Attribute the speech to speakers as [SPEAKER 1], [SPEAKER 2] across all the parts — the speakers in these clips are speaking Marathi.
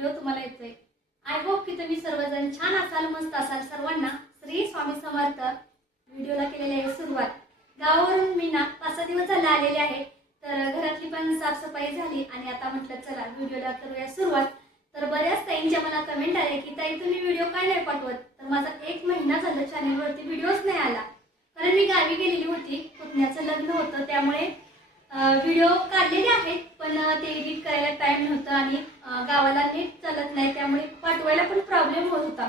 [SPEAKER 1] व्हिडिओ तुम्हाला येतोय. आय होप की तुम्ही सर्वजण छान असाल मस्त असाल सर्वांना. श्री स्वामी समर्थ व्हिडिओला केलेली आहे सुरुवात. गावावरून मी ना पाच सहा दिवस झाले आलेले आहे. तर घरातली पण साफसफाई झाली आणि आता म्हटलं चला व्हिडिओला करूया सुरुवात. तर बऱ्याच ताईंच्या मला कमेंट आले की ताई तुम्ही व्हिडिओ काय नाही पाठवत? तर माझा एक महिना झाला चॅनेलवरती व्हिडिओच नाही आला. कारण मी गावी गेलेली होती. पुतण्याचं लग्न होतं त्यामुळे व्हिडिओ काढलेले आहेत पण ते एडिट करायला टाईम नव्हतं आणि गावाला नीट चालत नाही त्यामुळे पाठवायला पण प्रॉब्लेम होत होता.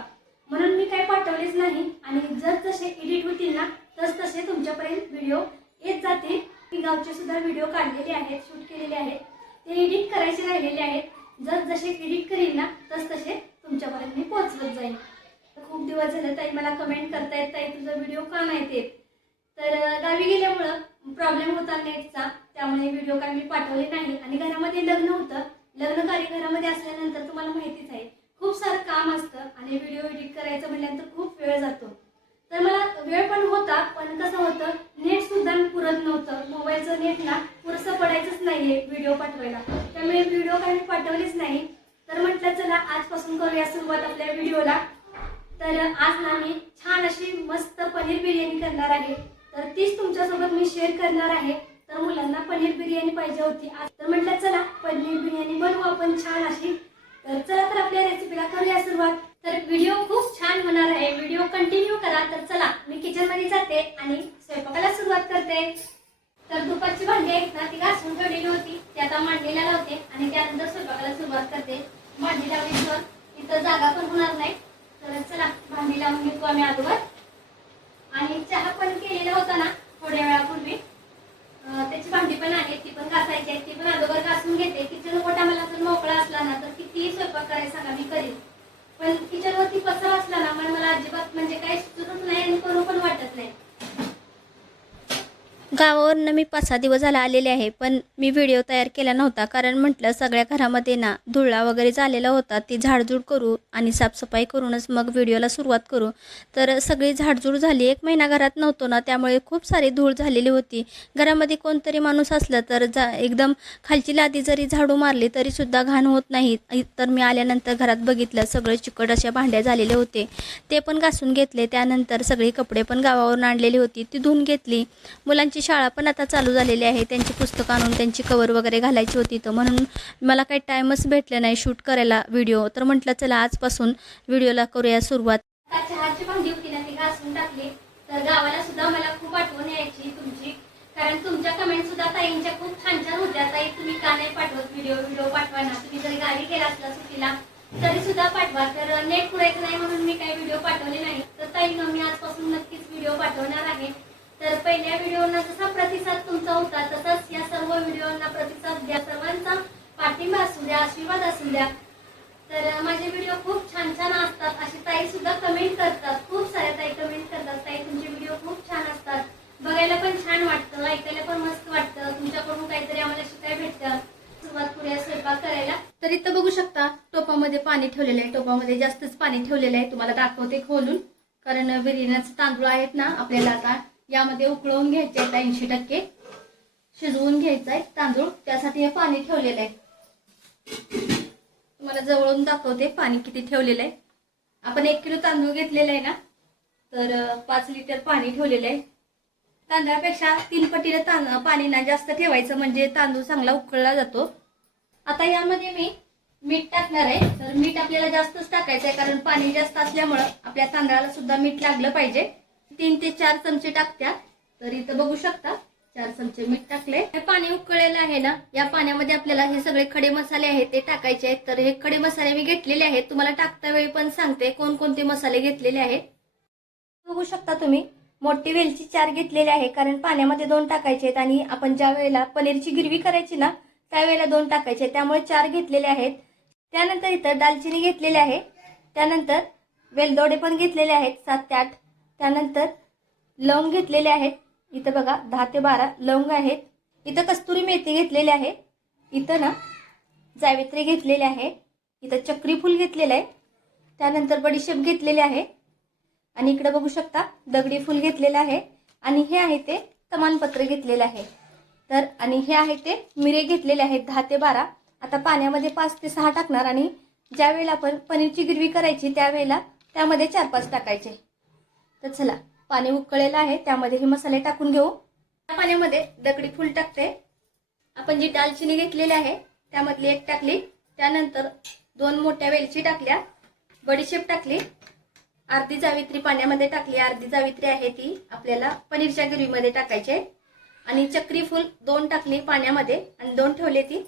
[SPEAKER 1] म्हणून मी काही पाठवलेच नाही आणि जर जसे एडिट होतील ना तस तसे तुमच्यापर्यंत व्हिडिओ येत जातील मी गावचे सुद्धा व्हिडिओ काढलेले आहेत शूट केलेले आहेत. ते एडिट करायचे राहिलेले आहेत. जर जसे एडिट करील ना तस तसे तुमच्यापर्यंत मी पोहोचवत जाईल तर खूप दिवस झाले ताई मला कमेंट करता येत ताई तुझा व्हिडिओ का नाही येत तर गावी गेल्यामुळं प्रॉब्लेम होता नेटचा. त्यामुळे व्हिडिओ काय मी पाठवले नाही. आणि घरामध्ये लग्न होतं. लग्न कार्य घरामध्ये असल्यानंतर तुम्हाला माहितीच आहे खूप सारं काम असतं आणि व्हिडिओ एडिट करायचं म्हटल्यानंतर खूप वेळ जातो. तर मला वेळ पण होता पण कसं होतं नेट सुद्धा पुरत नव्हतं. मोबाईलचं नेट ना पुरसं पडायचंच नाहीये व्हिडिओ पाठवायला. त्यामुळे व्हिडिओ काही मी पाठवलेच नाही. तर म्हटलं चला आजपासून करूया सुरुवात आपल्या व्हिडिओला तर आज ना मी छान अशी मस्त पनीर बिर्याणी करणार आहे. तर तीच तुमच्यासोबत मी शेअर करणार आहे. तर मुलांना पनीर बिर्याणी पाहिजे होती. आज तर म्हटलं चला पनीर बिर्याणी बनवू आपण छान अशी. तर चला तर आपल्या रेसिपीला करूया सुरुवात. तर व्हिडिओ खूप छान होणार आहे. व्हिडिओ कंटिन्यू करा. तर चला मी किचनमध्ये जाते आणि स्वयंपाकाला सुरुवात करते. तर दुपारची भांडी आहेत ना ती घासून ठेवलेली होती. ती आता मांडीला लावते आणि त्यानंतर स्वयंपाकाला सुरुवात करते. भांडी लावल्याशिवाय तिथं जागा पण होणार नाही. तर चला भांडी लावून घेतो आम्ही अगोदर आणि चहा पण केलेला होता ना थोड्या वेळापूर्वी. त्याची भांडी पण आहे ती पण घासायची आहे ती पण अगोदर घासून घेते. किचन ओटा मला जर मोकळा असला ना तर किती स्वयंपाक करायला सांगा मी करीन. पण किचनवरती पसार असला ना मग मला अजिबात म्हणजे काही सुचतच नाही आणि करू पण वाटत
[SPEAKER 2] गावावरनं मी पाच सहा दिवस झाला आलेले आहे पण मी व्हिडिओ तयार केला नव्हता. कारण म्हटलं सगळ्या घरामध्ये ना धुळा वगैरे झालेला होता. ती झाडझूड करू आणि साफसफाई करूनच मग व्हिडिओला सुरुवात करू. तर सगळी झाडझूड झाली. एक महिना घरात नव्हतो ना त्यामुळे खूप सारी धूळ झालेली होती. घरामध्ये कोणतरी माणूस असलं तर जा एकदम खालची लादी जरी झाडू मारली तरीसुद्धा घाण होत नाही. तर मी आल्यानंतर घरात बघितलं सगळं चिकट अशा भांड्या झालेले होते. ते पण घासून घेतले. त्यानंतर सगळी कपडे पण गावावरून आणलेली होती. ती धुवून घेतली. मुलांची शाळा पण आता चालू झालेली आहे. त्यांची पुस्तकं आणून त्यांची कवर वगैरे घालायची होती तर म्हणून मला काही टाईमच भेटले नाही शूट करायला व्हिडिओ तर म्हटलं चला आजपासून व्हिडिओला करूया सुरुवात.
[SPEAKER 1] चहाची भांडी होती ना ती घासून टाकली. तर गावाला सुद्धा मला खूप आठवण यायची तुमची. कारण तुमच्या कमेंट सुद्धा ताईंच्या खूप छान छान होत्या. ताई तुम्ही का नाही पाठवत व्हिडिओ व्हिडिओ पाठवा ना. तुम्ही जरी गाडी केला असला सुट्टीला तरी सुद्धा पाठवा. तर नेट पुरायचं नाही म्हणून मी काही व्हिडिओ पाठवले नाही. तर ताई मी आजपासून नक्कीच व्हिडिओ पाठवणार आहे. तर पहिल्या व्हिडिओना जसा प्रतिसाद तुमचा होता तसाच या सर्व व्हिडिओना प्रतिसाद द्या सर्वांचा. पाठिंबा असू द्या आशीर्वाद असू द्या. तर माझे व्हिडिओ खूप छान छान असतात. अशी ताई सुद्धा कमेंट करतात. खूप साऱ्या ताई कमेंट करतात. ताई तुमचे व्हिडिओ खूप छान असतात. बघायला पण छान वाटतं ऐकायला पण मस्त वाटतं. तुमच्याकडून काहीतरी आम्हाला शिकायला भेटतं. सुरुवात करूया स्वयंपाक करायला. तर इथं बघू शकता टोपामध्ये पाणी ठेवलेलं आहे. टोपामध्ये जास्तच पाणी ठेवलेलं आहे. तुम्हाला दाखवते खोलून. कारण बिर्याणीचे तांदूळ आहेत ना आपल्याला आता. यामध्ये उकळवून घ्यायचे आहेत ऐंशी टक्के. शिजवून घ्यायचं आहे तांदूळ. त्यासाठी हे पाणी ठेवलेलं आहे. तुम्हाला जवळून दाखवते पाणी किती ठेवलेलं आहे. आपण एक किलो तांदूळ घेतलेला आहे ना? तर पाच लिटर पाणी ठेवलेलं आहे. तांदळापेक्षा तीन पटीनं तांदूळ पाणी ना जास्त ठेवायचं म्हणजे तांदूळ चांगला उकळला जातो. आता यामध्ये मी मीठ टाकणार आहे. तर मीठ आपल्याला जास्तच टाकायचं आहे कारण पाणी जास्त असल्यामुळं आपल्या तांदळाला सुद्धा मीठ लागलं पाहिजे. तीन ते चार चमचे टाकत्या तर इथं बघू शकता चार चमचे मीठ टाकले. हे पाणी उकळलेलं आहे ना या पाण्यामध्ये आपल्याला हे सगळे खडे मसाले आहेत ते टाकायचे आहेत. तर हे खडे मसाले मी घेतलेले आहेत. तुम्हाला टाकता वेळी पण सांगते कोणकोणते मसाले घेतलेले आहेत. बघू शकता तुम्ही मोठी वेलची चार घेतलेली आहे कारण पाण्यामध्ये दोन टाकायचे आहेत आणि आपण ज्या वेळेला पनीरची गिरवी करायची ना त्यावेळेला दोन टाकायचे त्यामुळे चार घेतलेले आहेत. त्यानंतर इथं दालचिनी घेतलेली आहे. त्यानंतर वेलदोडे पण घेतलेले आहेत सात ते आठ. त्यानंतर लवंग घेतलेले आहेत. इथं बघा दहा ते बारा लवंग आहेत. इथं कस्तुरी मेथी घेतलेली आहे. इथं ना जावित्री घेतलेली आहे. इथं चक्री फूल घेतलेलं आहे. त्यानंतर बडीशेप घेतलेले आहे. आणि इकडे बघू शकता दगडी फूल घेतलेलं आहे. आणि हे आहे ते तमानपत्र घेतलेलं आहे. तर आणि हे आहे ते मिरे घेतलेले आहेत दहा ते बारा. आता पाण्यामध्ये पाच ते सहा टाकणार आणि ज्यावेळेला आपण पनीरची गिरवी करायची त्यावेळेला त्यामध्ये चार पाच टाकायचे. तर चला पाणी उकळलेलं आहे त्यामध्ये हे मसाले टाकून घेऊ. त्या पाण्यामध्ये दगडी फुल टाकते. आपण जी दालचिनी घेतलेली आहे त्यामधली एक टाकली. त्यानंतर दोन मोठ्या वेलची टाकल्या बडीशेप टाकली. अर्धी जावित्री पाण्यामध्ये टाकली. अर्धी जावित्री आहे ती आपल्याला पनीरच्या गिरवीमध्ये टाकायची आहे. आणि चक्री फुल दोन टाकली पाण्यामध्ये आणि दोन ठेवले ती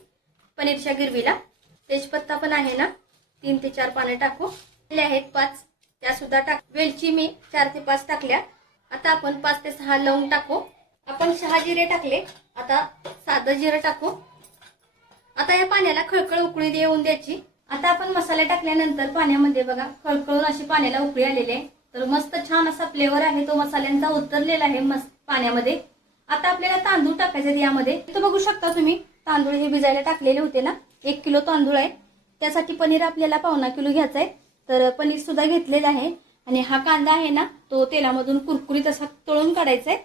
[SPEAKER 1] पनीरच्या गिरवीला तेजपत्ता पण आहे ना? तीन ते चार पानं टाकू. आहेत पाच. त्या सुद्धा टाक. वेलची मी चार ते पाच टाकल्या. आता आपण पाच ते सहा लवंग टाकू. आपण सहा जिरे टाकले. आता साधं जिरं टाकू. आता या पाण्याला खळखळ उकळी येऊन द्यायची. आता आपण मसाले टाकल्यानंतर पाण्यामध्ये बघा खळखळून अशी पाण्याला उकळी आलेली आहे. तर मस्त छान असा फ्लेवर आहे तो मसाल्यांचा उतरलेला आहे मस्त पाण्यामध्ये. आता आपल्याला तांदूळ टाकायचे यामध्ये. तर बघू शकता तुम्ही तांदूळ हे भिजायला टाकलेले होते ना. एक किलो तांदूळ आहे. त्यासाठी पनीर आपल्याला पावणा किलो घ्यायचा आहे. तर पनीर सुद्धा घेतलेलं आहे. आणि हा कांदा आहे ना तो तेलामधून कुरकुरीत असा तळून काढायचा आहे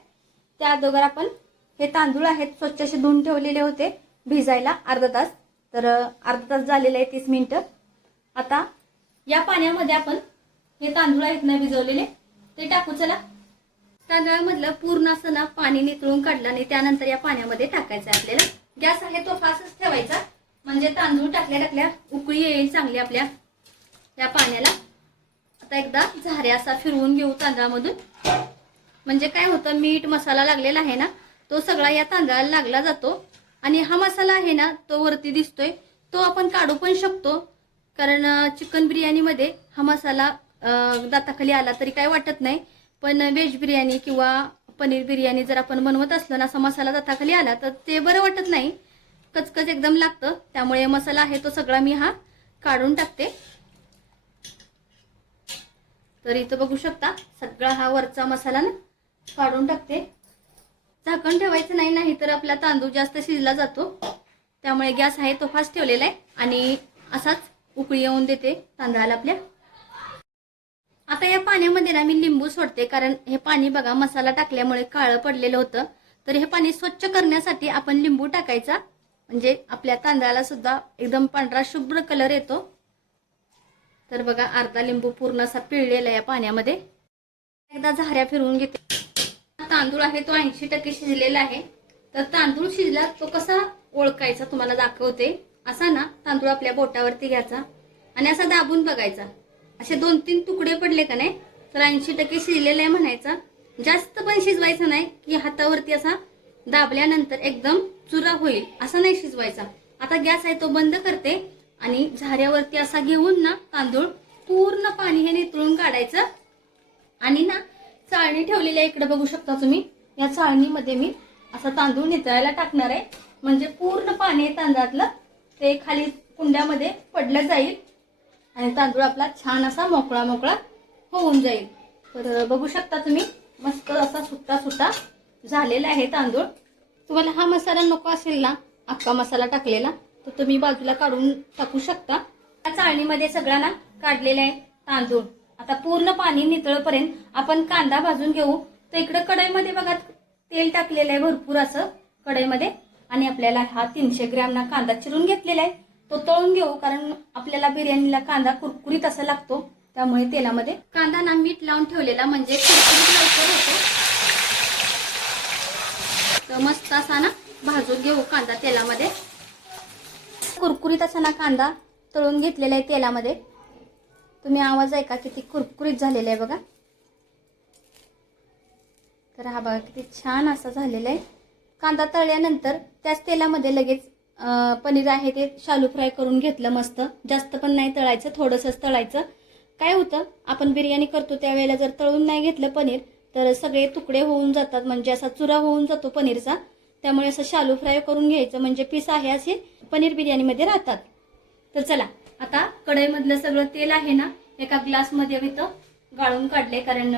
[SPEAKER 1] त्या अगोदर आपण हे तांदूळ आहेत स्वच्छ असे धुवून ठेवलेले होते भिजायला अर्धा तास. तर अर्धा तास झालेला आहे तीस मिनटं. आता या पाण्यामध्ये आपण हे तांदूळ आहेत ना भिजवलेले ते टाकू चला. तांदळामधलं पूर्ण असं ना पाणी नितळून काढलं आणि त्यानंतर या पाण्यामध्ये टाकायचं आहे आपल्याला. गॅस आहे तो फासच ठेवायचा. म्हणजे तांदूळ टाकल्या टाकल्या उकळी येईल चांगली आपल्या. या पाण्याला. आता एकदा झाऱ्या असा फिरवून घेऊ तांदळामधून. म्हणजे काय होतं मीठ मसाला लागलेला आहे ना तो सगळा या तांदळाला लागला जातो. आणि हा मसाला आहे ना तो वरती दिसतोय. तो आपण काढू पण शकतो. कारण चिकन बिर्याणीमध्ये हा मसाला दाताखाली आला तरी काय वाटत नाही. पण व्हेज बिर्याणी किंवा पनीर बिर्याणी जर आपण बनवत असलो ना असा मसाला दाताखाली आला तर ते बरं वाटत नाही. कचकच एकदम लागतं. त्यामुळे मसाला आहे तो सगळा मी हा काढून टाकते. तर इथं बघू शकता सगळा हा वरचा मसाला ना काढून टाकते. झाकण ठेवायचं नाही नाही तर आपला तांदूळ जास्त शिजला जातो. त्यामुळे गॅस आहे तो फास्ट ठेवलेला आहे आणि असाच उकळी येऊन देते तांदळाला आपल्या. आता या पाण्यामध्ये ना मी लिंबू सोडते कारण हे पाणी बघा मसाला टाकल्यामुळे काळं पडलेलं होतं. तर हे पाणी स्वच्छ करण्यासाठी आपण लिंबू टाकायचा. म्हणजे आपल्या तांदळाला सुद्धा एकदम पांढरा शुभ्र कलर येतो. तर बघा अर्धा लिंबू पूर्ण असा पिळलेला या पाण्यामध्ये. एकदा झाऱ्या फिरवून घेते. तांदूळ आहे तो ऐंशी टक्के शिजलेला आहे. तर तांदूळ शिजला तो कसा ओळखायचा तुम्हाला दाखवते. असा ना तांदूळ आपल्या बोटावरती घ्यायचा आणि असा दाबून बघायचा. असे दोन तीन तुकडे पडले का नाही तर ऐंशी टक्के शिजलेला आहे म्हणायचा. जास्त पण शिजवायचा नाही की हातावरती असा दाबल्यानंतर एकदम चुरा होईल असा नाही शिजवायचा. आता गॅस आहे तो बंद करते. आणि झाऱ्यावरती असा घेऊन ना तांदूळ पूर्ण पाणी हे नितळून काढायचं. आणि ना चाळणी ठेवलेली आहे इकडे बघू शकता तुम्ही. या चाळणीमध्ये मी असा तांदूळ नितळायला टाकणार आहे. म्हणजे पूर्ण पाणी आहे तांदळातलं ते खाली कुंड्यामध्ये पडलं जाईल. आणि तांदूळ आपला छान असा मोकळा मोकळा होऊन जाईल. तर बघू शकता तुम्ही मस्त असा सुट्टा सुट्टा झालेला आहे तांदूळ. तुम्हाला हा मसाला नको असेल ना अख्खा मसाला टाकलेला तर तुम्ही बाजूला काढून टाकू शकता. त्या चाळणीमध्ये सगळा ना काढलेला आहे तांदूळ. आता पूर्ण पाणी नितळपर्यंत आपण कांदा भाजून घेऊ. तर इकडं कढईमध्ये बघा तेल टाकलेलं आहे भरपूर असं कढईमध्ये. आणि आपल्याला हा तीनशे ग्रॅम ना कांदा चिरून घेतलेला आहे. तो तळून घेऊ कारण आपल्याला बिर्याणीला कांदा कुरकुरीत असा लागतो. त्यामुळे तेलामध्ये कांदा ना मीठ लावून ठेवलेला म्हणजे कुरकुरीत लवकर होतो. तर मस्त असा ना भाजून घेऊ कांदा तेलामध्ये. कुरकुरीत असा ना कांदा तळून घेतलेला आहे तेलामध्ये. तुम्ही आवाज ऐका किती कुरकुरीत झालेला आहे बघा. तर हा बघा किती छान असा झालेला आहे. कांदा तळल्यानंतर त्याच तेलामध्ये लगेच पनीर आहे ते शालू फ्राय करून घेतलं मस्त. जास्त पण नाही तळायचं थोडंसंच तळायचं. काय होतं आपण बिर्याणी करतो त्यावेळेला जर तळून नाही घेतलं पनीर तर सगळे तुकडे होऊन जातात. म्हणजे असा चुरा होऊन जातो पनीरचा. त्यामुळे असं शालू फ्राय करून घ्यायचं. म्हणजे पीस आहे असे पनीर बिर्याणीमध्ये राहतात. तर चला आता कढईमधलं सगळं तेल आहे ना एका ग्लासमध्ये मी तर गाळून काढले कारण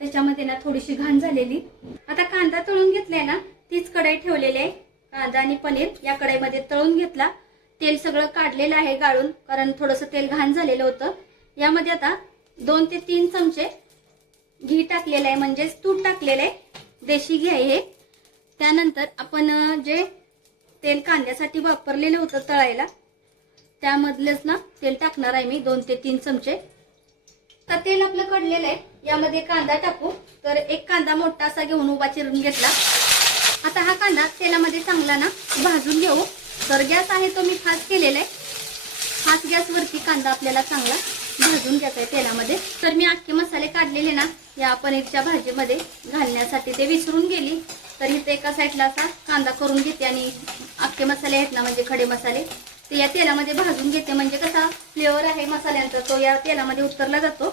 [SPEAKER 1] त्याच्यामध्ये ना थोडीशी घाण झालेली. आता कांदा तळून घेतलाय ना तीच कढई ठेवलेली आहे. कांदा आणि पनीर या कढईमध्ये तळून घेतला. तेल सगळं काढलेलं आहे गाळून कारण थोडंसं तेल घाण झालेलं होतं. यामध्ये आता दोन ते तीन चमचे घी टाकलेलं आहे म्हणजेच तूप टाकलेलं आहे. देशी घी आहे हे. त्यानंतर आपण जे तेल कांद्यासाठी वापरलेलं होतं तळायला त्यामधलंच ना तेल टाकणार आहे मी दोन ते तीन चमचे. तर तेल आपलं कडलेलं आहे यामध्ये कांदा टाकू. तर एक कांदा मोठा असा घेऊन उभा चिरून घेतला. आता हा कांदा तेलामध्ये चांगला ना भाजून घेऊ. तर गॅस आहे तो मी फास्ट केलेला आहे. फास्ट गॅसवरती कांदा आपल्याला चांगला भाजून घ्यायचा आहे तेलामध्ये. तर मी अख्खे मसाले काढलेले ना या पनीरच्या भाजीमध्ये घालण्यासाठी ते विसरून गेली. तर इथे एका साईडला असा कांदा करून घेते आणि अख्खे मसाले आहेत ना म्हणजे खडे मसाले ते या तेलामध्ये भाजून घेते. म्हणजे कसा फ्लेवर आहे मसाल्यांचा तो या तेलामध्ये उतरला जातो.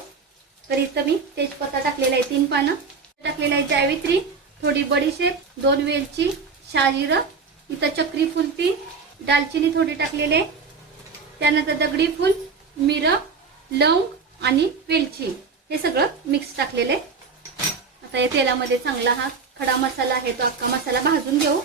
[SPEAKER 1] तर इथं मी तेजपत्ता टाकलेला आहे तीन पानं. टाकलेलं आहे जावित्री थोडी बडीशेप दोन वेलची शाजिरं इथं चक्री फुलती दालचिनी थोडी टाकलेली आहे. त्यानंतर दगडी फूल मिरं लवंग आणि वेलची हे सगळं मिक्स टाकलेलं आहे. आता या तेलामध्ये चांगला हा खडा मसाला आहे तो अख्खा मसाला भाजून घेऊ.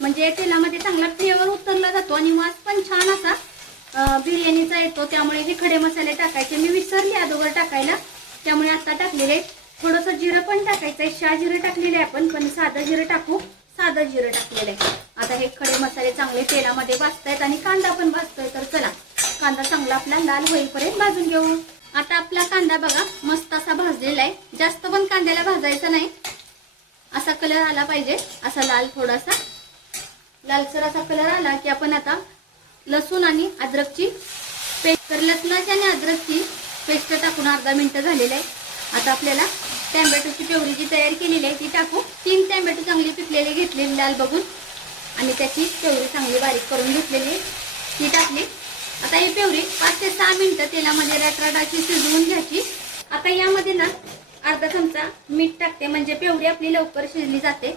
[SPEAKER 1] म्हणजे या तेलामध्ये चांगला फ्लेवर उतरला जातो आणि वास पण छान असा बिर्याणीचा येतो. त्यामुळे हे खडे मसाले टाकायचे. मी विसरले अगोदर टाकायला. त्यामुळे आता टाकलेले थोडंसं जिरं पण टाकायचं आहे. शा जिरं टाकलेले आहे आपण पण साधं जिरं टाकू. साधं जिरं टाकलेलं आहे. आता हे खडे मसाले चांगले तेलामध्ये भाजतायत आणि कांदा पण भाजतोय. तर चला कांदा चांगला आपला लाल होईपर्यंत भाजून घेऊ. आता आपला कांदा बघा मस्त असा भाजलेला आहे. जास्त पण कांद्याला भाजायचा नाही. असा कलर आला पाहिजे. असा लाल थोडासा. लालसर असा कलर आला की आपण आता लसूण आणि अद्रकची पेस्ट तर लसणाची आणि अद्रकची पेस्ट टाकून अर्धा मिनटं झालेलं आहे. आता आपल्याला टॅम्बॅटोची प्युरी जी तयार केलेली आहे ती टाकू. तीन टॅमॅटो चांगली पिकलेले घेतलेले लाल बघून. आणि त्याची प्युरी चांगली बारीक करून घेतलेली ती टाकली. आता ही प्युरी पाच ते सहा मिनटं तेलामध्ये रॅटराटाची शिजवून घ्यायची. आता यामध्ये ना अर्धा चमचा मीठ टाकते म्हणजे पेवडी आपली लवकर शिजली जाते.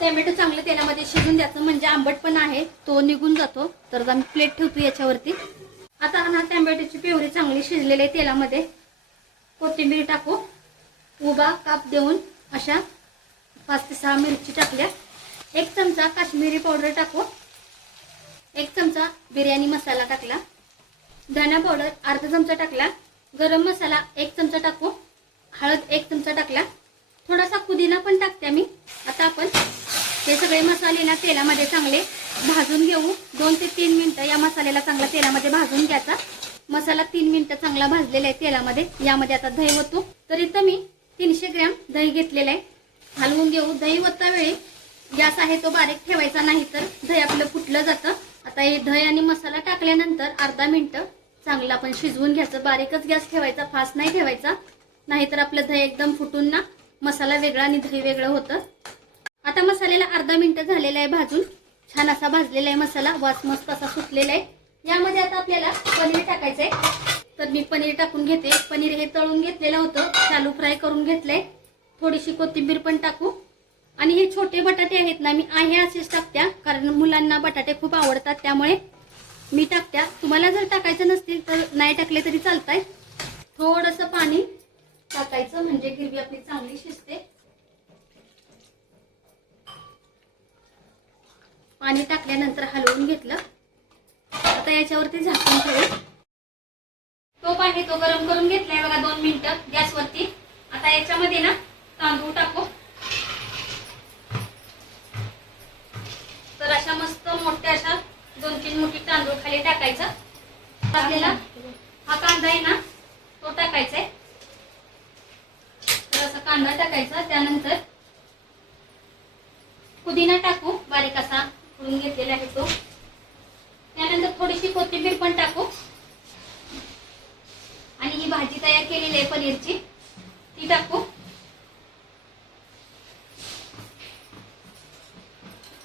[SPEAKER 1] टॅमॅटो चांगलं तेलामध्ये शिजून द्यायचं म्हणजे आंबट पण आहे तो निघून जातो. तर आम्ही प्लेट ठेवतो याच्यावरती. आता ना टॅमॅटोची पेवरी चांगली शिजलेली आहे तेलामध्ये. कोथिंबीर टाकू उभा काप देऊन अशा पाच ते सहा मिरची टाकल्या. एक चमचा काश्मीरी पावडर टाकू एक चमचा बिर्याणी मसाला टाकला. धना पावडर अर्धा चमचा टाकला. गरम मसाला एक चमचा टाकू. हळद एक चमचा टाकला. थोडासा पुदिना पण टाकते मी आता आपण हे सगळे मसाले ना तेलामध्ये चांगले भाजून घेऊ. दोन ते तीन मिनिटं या मसाल्याला चांगला तेलामध्ये भाजून घ्यायचा. मसाला तीन मिनिटं चांगला भाजलेला आहे तेलामध्ये. यामध्ये आता दही होतो तर इथं मी तीनशे ग्रॅम दही घेतलेलं आहे. हलवून घेऊ. दही होता वेळी गॅस आहे तो बारीक ठेवायचा नाही तर दही आपलं फुटलं जातं. आता हे दही आणि मसाला टाकल्यानंतर अर्धा मिनिटं चांगलं आपण शिजवून घ्यायचं बारीकच गॅस ठेवायचा फास्ट नाही ठेवायचा. नाहीतर आपलं दही एकदम फुटून ना मसाला वेगळा आणि दही वेगळं होतं. आता मसाल्याला अर्धा मिनिटं झालेला आहे भाजून. छान असा भाजलेला आहे मसाला वास मस्त असा सुटलेला आहे. यामध्ये आता आपल्याला पनीर टाकायचं आहे. तर मी पनीर टाकून घेते. पनीर हे तळून घेतलेलं होतं. शालू फ्राय करून घेतलंय. थोडीशी कोथिंबीर पण टाकू. आणि हे छोटे बटाटे आहेत ना मी आहे असेच टाकत्या. कारण मुलांना बटाटे खूप आवडतात त्यामुळे मी टाकत्या. तुम्हाला जर टाकायचं नसतील तर नाही टाकले तरी चालतंय. थोडंसं पाणी टाकायचं म्हणजे ग्रेव्ही आपली चांगली शिजते. पाणी टाकल्यानंतर हलवून घेतलं. आता याच्यावरती झाकून ठेवू टोप आहे तो गरम करून घेतलाय बघा दोन मिनिटं गॅसवरती. आता याच्यामध्ये ना तांदूळ टाकू. तर अशा मस्त मोठ्या अशा दोन तीन मोठी तांदूळ खाली टाकायचं. आपल्याला हा कांदा आहे ना तो टाकायचा आहे तर असा कांदा टाकायचा त्यानंतर पुदिना टाकू बारीक असा करून घेतलेला आहे तो. त्यानंतर थोडीशी कोथिंबीर पण टाकू. आणि ही भाजी तयार केलेली आहे पनीरची ती टाकू.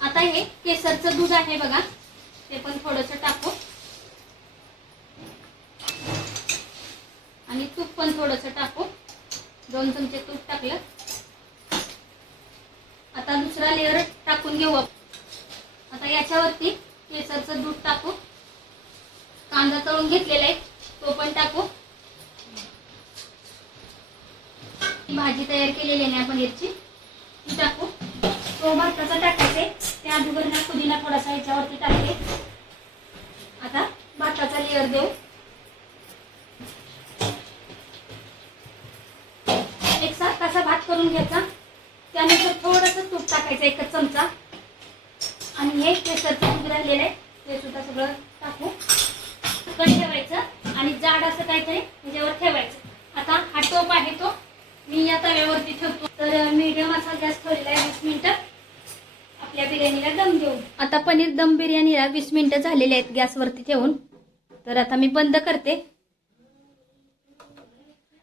[SPEAKER 1] आता हे केसरचं दूध आहे बघा. ते पण थोडंसं टाकू. आणि तूप पण थोडंसं टाकू. दोन चमचे तूप टाकलं. आता दुसरा लेअर टाकून घेऊ आपण. आता याच्यावरती केसरचं दूध टाकू. कांदा तळून घेतलेला आहे तो पण टाकू. भाजी तयार केलेली आहे ना पनीरची ती टाकू. तो भाताचा टाकायचे त्या अगोदर ना पुदिना थोडासा याच्यावरती टाकते. आता भाताचा लेअर देऊ. एक सारखासा भात करून घ्यायचा. त्यानंतर थोडंसं तूप टाकायचं एकच चमचा. आणि हे केसरचं दूध राहिलेलं आहे ते सुद्धा सगळं टाकू. कण ठेवायचं आणि जाड असं काहीतरी त्याच्यावर ठेवायचं. आता हा टोप आहे तो मी या तव्यावरती ठेवतो. तर मीडियम असा गॅस ठेवलेला आहे वीस मिनिटं. आपल्या बिर्याणीला दम देऊ आता पनीर दम बिर्याणीला वीस मिनिटं झालेले आहेत गॅसवरती ठेवून. तर आता मी बंद करते.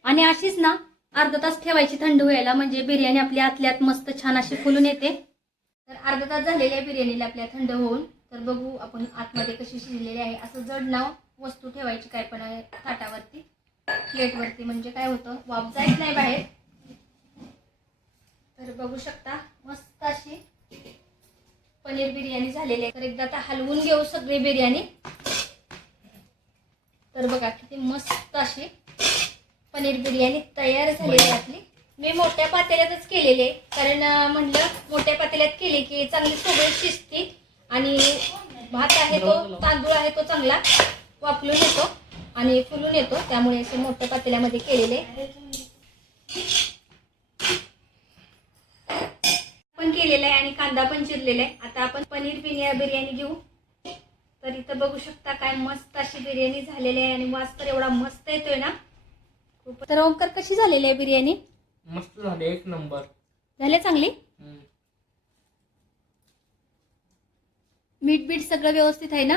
[SPEAKER 1] आणि अशीच ना अर्धा तास ठेवायची थंड व्हायला म्हणजे बिर्याणी आपली आतल्यात मस्त छान अशी फुलून येते. तर अर्धा तास झालेली आहे बिर्याणीला आपल्या थंड होऊन. तर बघू आपण आतमध्ये कशी शिजलेली आहे. असं जड नाव वस्तू ठेवायची काय पण आहे ताटावरती. प्लेटवरती म्हणजे काय होतं वाफ जायच नाही बाहेर. तर बघू शकता मस्त अशी पनीर बिर्याणी झालेली आहे. तर एकदा आता हलवून घेऊ सगळी बिर्याणी. तर बघा किती मस्त अशी पनीर बिर्याणी तयार झालेली आहे आपली. मी मोठ्या पातेल्यातच केलेली आहे. कारण म्हणलं मोठ्या पातेल्यात केली की चांगली सोबत शिजती. आणि भात आहे तो तांदूळ आहे तो चांगला वापरून येतो आणि फुलून येतो. त्यामुळे असे मोठ्या पातेल्यामध्ये केलेले कांदा पण चिरलेला आहे आता आपण पनीर बिर्या बिर्याणी घेऊ. तर इथं बघू शकता काय मस्त अशी बिर्याणी झालेली आहे आणि वास तर एवढा मस्त येतोय ना. खूप तर ओमकार कशी झालेली आहे बिर्याणी?
[SPEAKER 3] मस्त झाले एक नंबर.
[SPEAKER 1] झाले चांगली. मीठ बीठ सगळं व्यवस्थित आहे ना.